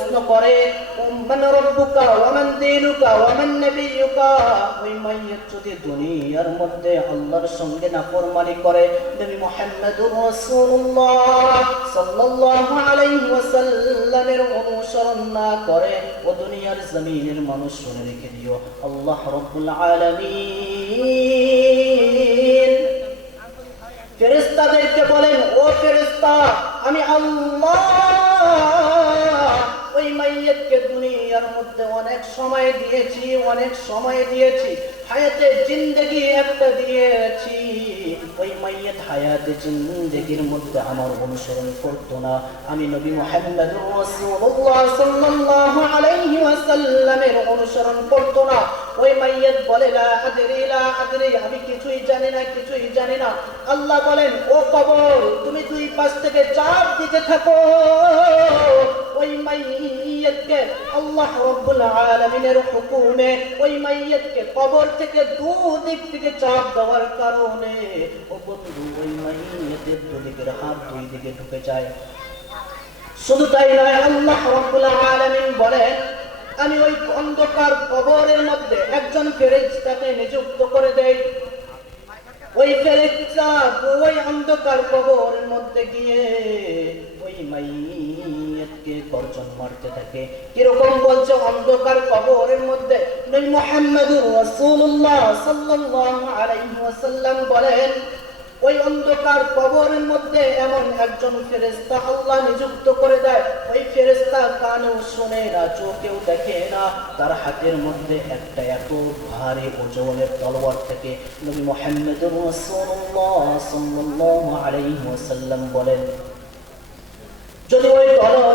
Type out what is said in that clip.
প্রশ্ন করে মান রব্বুকা ওয়া মান দীনুকা ওয়া মান নবিয়ুকা, ওই মাইয়ত যদি দুনিয়ার মধ্যে আল্লাহর সঙ্গে নাফরমানি করে, নবী মুহাম্মদুর রাসূলুল্লাহ সাল্লাল্লাহু আলাইহি ওয়াসাল্লামের অনুসরণ না করে, ও দুনিয়ার জমিনের মানুষ শুনে রেখে দিও, আল্লাহ রাব্বুল আলামিন ফেরেশতাদেরকে বলেন, ও ফেরেশতা, আমি আল্লাহ ওই মাইয়তকে দুনিয়ার মধ্যে অনেক সময় দিয়েছি, হায়াতে জিন্দেগি একটা দিয়েছি, ওই মাইয়ত হায়াতে জিন্দেগির মধ্যে আমার অনুসরণ করতো না, আমি নবী মুহাম্মদুর রাসূলুল্লাহ সাল্লাল্লাহু আলাইহি ওয়াসাল্লামের অনুসরণ করতো না। ওই মাইয়ত বলে, লা আদরি, আমি কিছুই জানি না। আল্লাহ বলেন, ও কবর, তুমি দুই পাশ থেকে চাপ দিতে থাকো। ওই মাইয়তকে আল্লাহ রাব্বুল আলামিনের হুকুমে ওই মাইয়তকে কবর থেকে দুদিক থেকে চাপ দেওয়ার কারণে ও বন্ধু, ওই মাইয়তের দুদিকের হাত দুই দিকে ঢুকে যায়। শুধু তাই নয়, আল্লাহ রাব্বুল আলামিন বলেন, আমি ওই অন্ধকার কবরের মধ্যে একজন ফেরেশতাকে নিযুক্ত করে দেই। ওই ফেরেশতা ওই অন্ধকার কবরের মধ্যে গিয়ে ওই মাইয়তকে গর্জন মারতে থাকে। কিরকম বলছে? অন্ধকার কবরের মধ্যে নবী মুহাম্মদুর রাসূলুল্লাহ সাল্লাল্লাহু আলাইহি ওয়াসাল্লাম বলেন, ওই অন্ধকার কবরের মধ্যে এমন একজন ফেরেশতা আল্লাহ নিযুক্ত করে দেয়। ওই ফেরেশতা কানেও শোনে না, চোখেও দেখে না, তার হাতের মধ্যে একটা এত ভারী ওজনের তলোয়ার থেকে। নবী মুহাম্মদুর রাসূলুল্লাহ সাল্লাল্লাহু আলাইহি ওয়াসাল্লাম বলেন, যদি ওই তলোয়ার